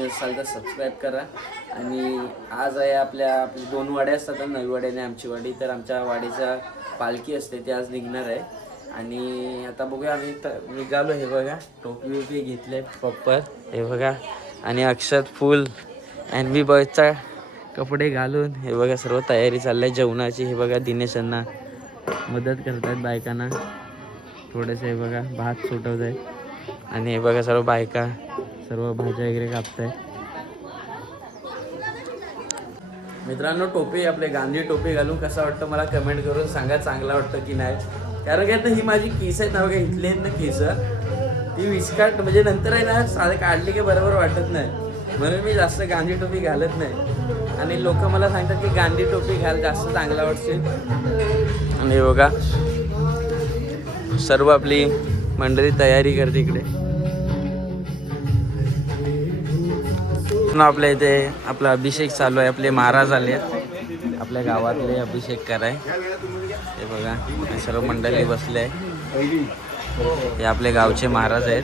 नवीन असाल तर सबस्क्राईब करा. आणि आज आहे आपली 2 वाड्या असतात, नवी वाडी आणि आमची वाडी. तर आमच्या वाडीचा पालखी असते ती आज निघणार आहे. आणि आता बघूया आम्ही निघालो. हे बघा टोपी वोपी घेतले प्रॉपर, हे बघा. आणि अक्षत फुल एनवी बॉयचा कपडे घालून हे बघा सर्व तयारी चालली आहे जेवणाची. हे बघा दिनेश यांना मदत करतात बायकांना थोडंसं. हे बघा भात सुटवत आहे. आणि हे बघा सर्व बायका सर्व भाज्या वगैरे कापत आहे. मित्रांनो टोपी आपले गांधी टोपी घालून कसा वाटतं मला कमेंट करून सांगा, चांगला वाटतं की नाही. कारण काय तर ही माझी केस आहेत ना बघा, इथली आहेत ना केस, ती विस्काट म्हणजे नंतर आहे ना साधं काढली की बरोबर वाटत नाही, म्हणून मी जास्त गांधी टोपी घालत नाही. आणि लोक मला सांगतात की गांधी टोपी घाल जास्त चांगला वाटते. आणि हे बघा सर्व आपली मंडळी तयारी करते इकडे. आपल्या इथे आपला अभिषेक चालू आहे. आपले महाराज आले आहेत आपल्या गावातले अभिषेक कराय. हे बघा सर्व मंडळी बसले आहे. हे आपले गावचे महाराज आहेत.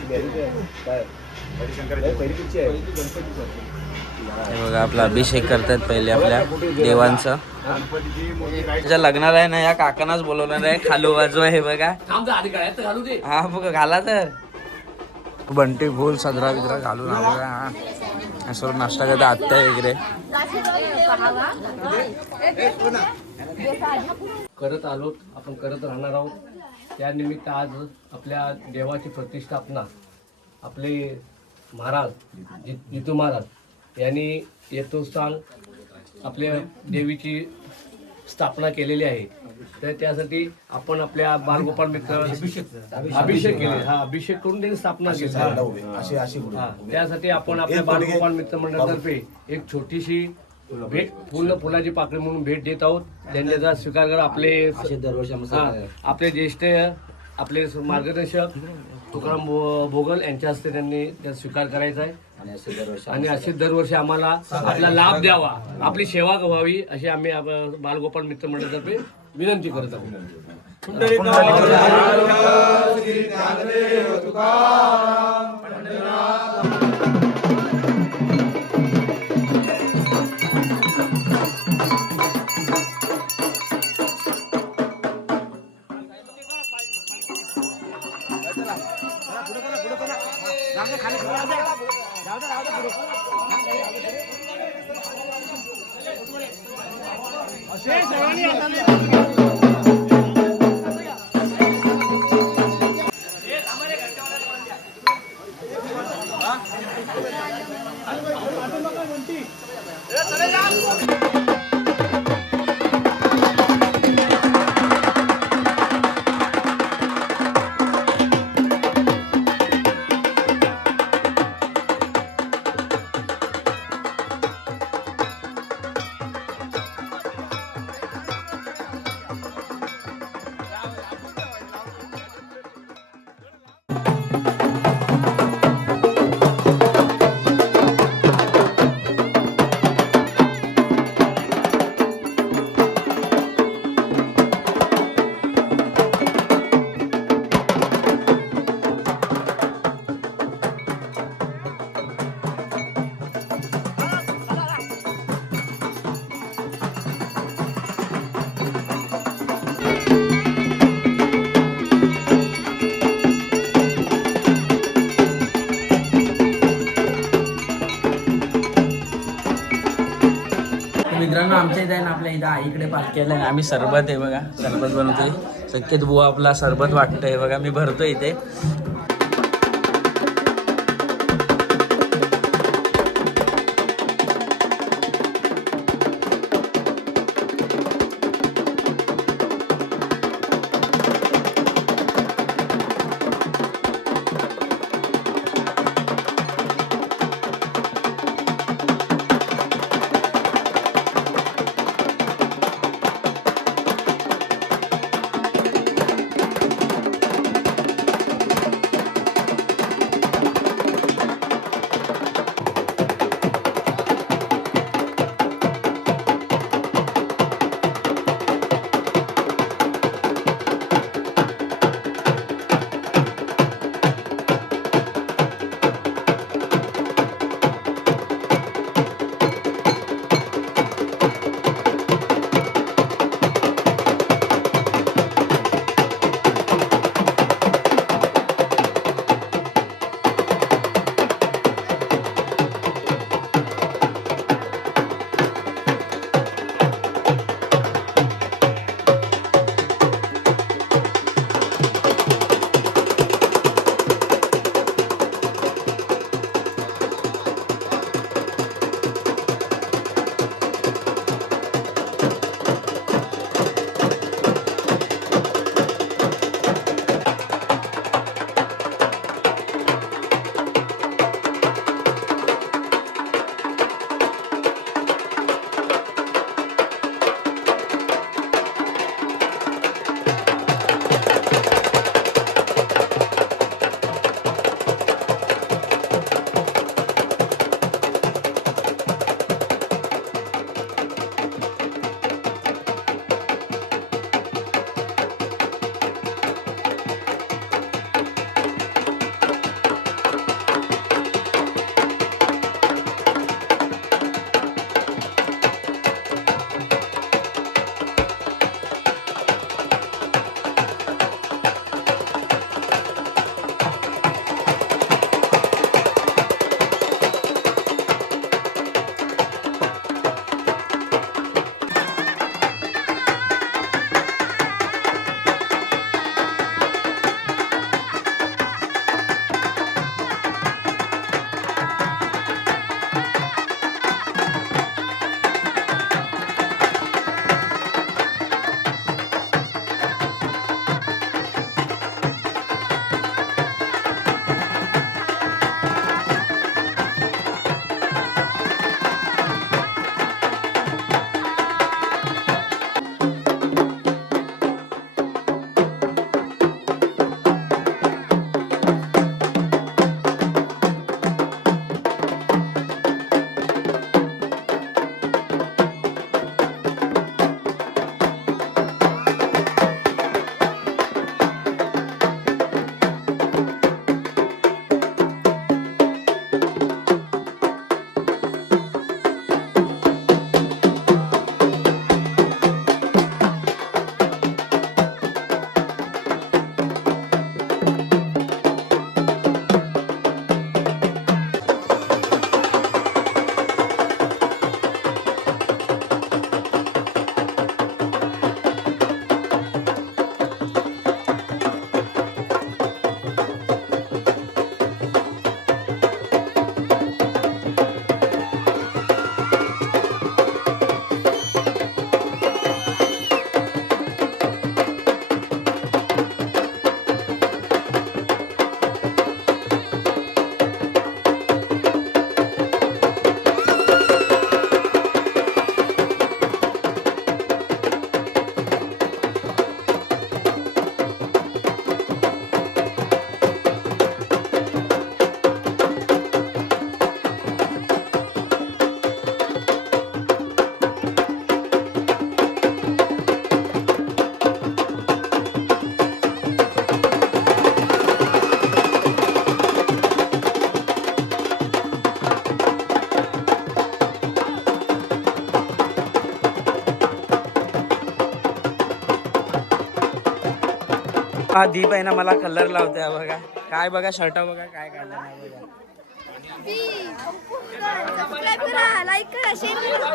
हे बघा आपला अभिषेक करतात पहिले आपल्या देवांचं. ज्या लग्नाला आहे ना या काकांनाच बोलवणार आहे खालू बाजू. हे बघा हा बघा घाला तर बंटी फुल सदरा बिदरा घालून हा बघा. हा सर्व नाश्ता करते आत्या वगैरे. करत आलो आपण करत राहणार आहोत. त्यानिमित्त आज आपल्या देवाची प्रतिष्ठापना आपले महाराज जितू महाराज यांनी यथोस्थान आपल्या देवीची स्थापना केलेली आहे. तर त्यासाठी आपण आपल्या बालगोपाल मित्र अभिषेक केले. हा अभिषेक करून त्यांनी स्थापना केली. त्यासाठी आपण आपल्या बालगोपाल मित्र मंडळातर्फे एक छोटीशी भेट फुलाची पाकळी म्हणून भेट देत आहोत. त्यांचा स्वीकार करा. आपले ज्येष्ठ आपले मार्गदर्शक तुकाराम भोगल यांच्या हस्ते त्यांनी त्या स्वीकार करायचा आहे. आणि असे दरवर्षी आम्हाला आपला लाभ द्यावा, आपली सेवा व्हावी अशी आम्ही बालगोपाल मित्र मंडळातर्फे विनंती करत आहोत. मित्रांनो आमच्या इथे ना आपल्या इथं आईकडे पालखीला आम्ही सरबत आहे बघा, सरबत बनवतोय. शक्यत बुवा आपला सरबत वाटतंय बघा, मी भरतोय इथे. हा दीप आहे ना मला कलर लावते हा बघा काय बघा शर्ट बघा काय काढलं नाही बघा. सबस्क्राइब करा, लाईक करा, शेअर करा.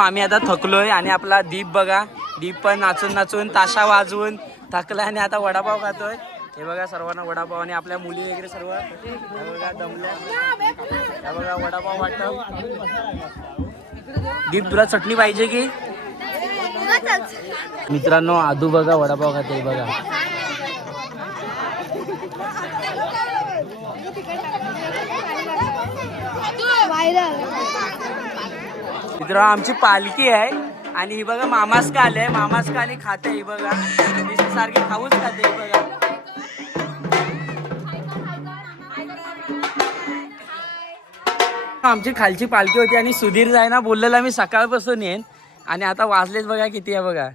आम्ही आता थकलोय आणि आपला दीप बघा दीप पण नाचून नाचून ताशा वाजवून थकला आणि आता वडापाव खातोय. हे बघा सर्वांना वडापाव आणि आपल्या मुली वगैरे सर्व हे बघा दमल्या. हे बघा वडापाव वाटप. दीप तुला चटणी पाहिजे की मित्रांनो आदू बघा वडापाव खाते बघा. मित्रांनो आमची पालखी आहे आणि ही बघा मामास का आले मामास का आली खाते ही बघा सारखी खाऊच खाते ही बघा. आमची खालची पालखी होती आणि सुधीर जाय ना बोललेला मी सकाळपासून येईन आणि आता वाजलेत बघा किती आहे बघा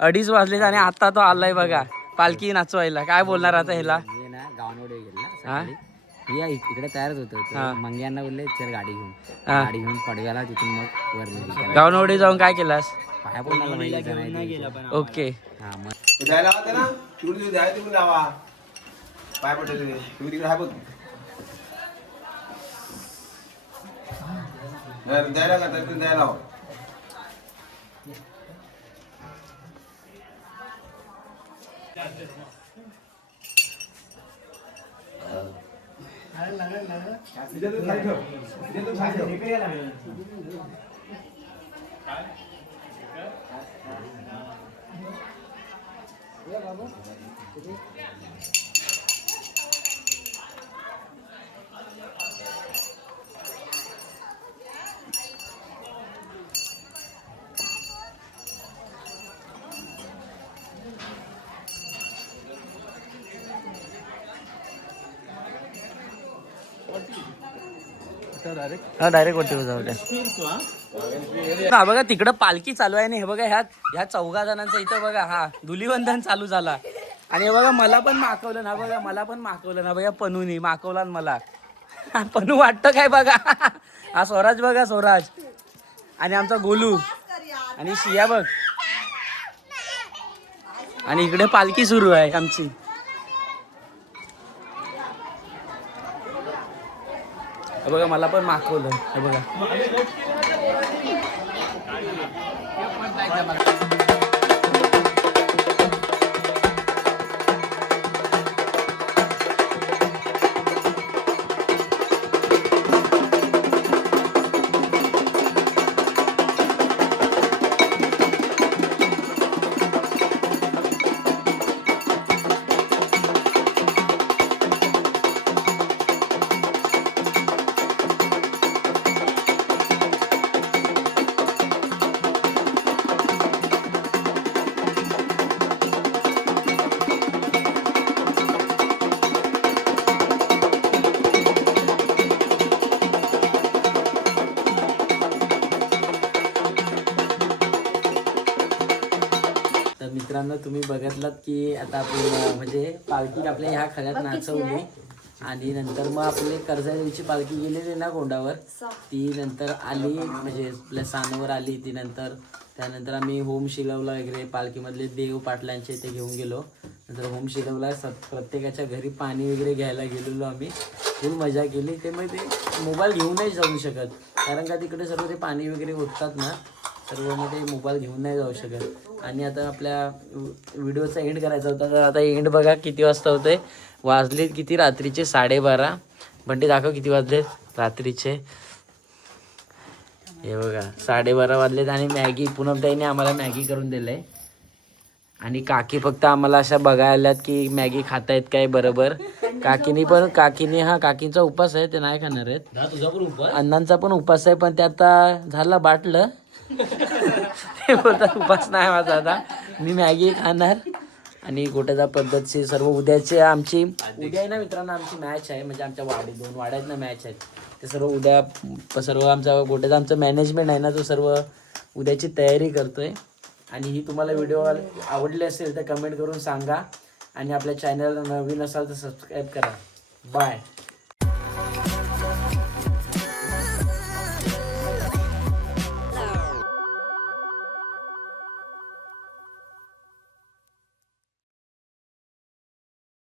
2:30 वाजलेत आणि आता तो आलाय बघा पालखी नाचवायला. काय बोलणार आता ह्याला गावांकडे गेला इकडे तयारच होतं मंग्यांना बोलले चल गाडी घेऊन पडव्याला तिथून मग वर गावनवडी जाऊन काय केलास पाया पडला ओके. हा मग द्यायला होता ना तू द्याय तुम्ही लावा पाय पडले तुम्ही तिकडे हा बघ द्यायला का तर द्यायला हवं. तिच्यातून खाली ठेव. तिच्यातून खाली ठेव. हा डायरेक्ट वरती जाऊ द्या. हा बघा तिकडं पालखी चालू आहे आणि हे बघा ह्या 14 जणांचं इथं बघा हा धुलीवंदन चालू झाला. आणि हे बघा मला पण माकवलं ना बघा, मला पण माकवलं ना बघा, पनूनी माकवला मला. पनू वाटतं काय बघा. हा स्वराज बघा, स्वराज आणि आमचा गोलू आणि शिया बघ. आणि इकडे पालखी सुरू आहे आमची. हे बघा मला पण मागवलं. हे बघा मित्रांनो तुम्ही बघितलात की आता आपण म्हणजे पालखी आपल्या ह्या खऱ्यात नाचवली आणि नंतर मग आपली कर्जाची पालखी गेलेली ना गोंडावर, ती नंतर आली म्हणजे आपल्या सानवर आली ती. नंतर त्यानंतर आम्ही होम शिलवला वगैरे पालखीमधले देव पाटलांचे इथे घेऊन गेलो. नंतर होम शिलवला प्रत्येकाच्या घरी पाणी वगैरे घ्यायला गेलेलो आम्ही. फुल मजा केली. ते मग ते मोबाईल घेऊनही जाऊ शकत कारण का तिकडे सर्व ते पाणी वगैरे ओततात ना, सर्वमध्ये मोबाईल घेऊन नाही जाऊ शकत. आणि आता आपल्या व्हिडिओचा एंड करायचा होता, तर आता एंड बघा किती वाजता होतंय. वाजलेत किती? रात्रीचे 12:30. बंटी दाखव किती वाजलेत रात्रीचे. हे बघा 12:30 वाजलेत. आणि मॅगी पूनमताईने आम्हाला मॅगी करून दिलंय. आणि काकी फक्त आम्हाला अशा बघायला आल्यात की मॅगी खातायत काय बरोबर. काकीने हा काकींचा उपास आहे, ते नाही खाणार आहेत. अण्णांचा पण उपास आहे, पण ते आता झाला बाटलं. ते बोलतात उपास नाही माझा आता, मी मॅगी खाणार. आणि गोट्याचा पद्धतशीर सर्व उद्याचे आमची उद्या आहे ना मित्रांनो, आमची मॅच आहे. म्हणजे आमच्या 2 वाड्यात ना मॅच आहेत. ते सर्व उद्या सर्व आमचा गोट्याचा आमचं मॅनेजमेंट आहे ना, तो सर्व उद्याची तयारी करतोय. आणि ही तुम्हाला व्हिडिओ आवडली असेल तर कमेंट करून सांगा. आणि आपल्या चॅनलला नवीन असाल तर सबस्क्राईब करा. बाय.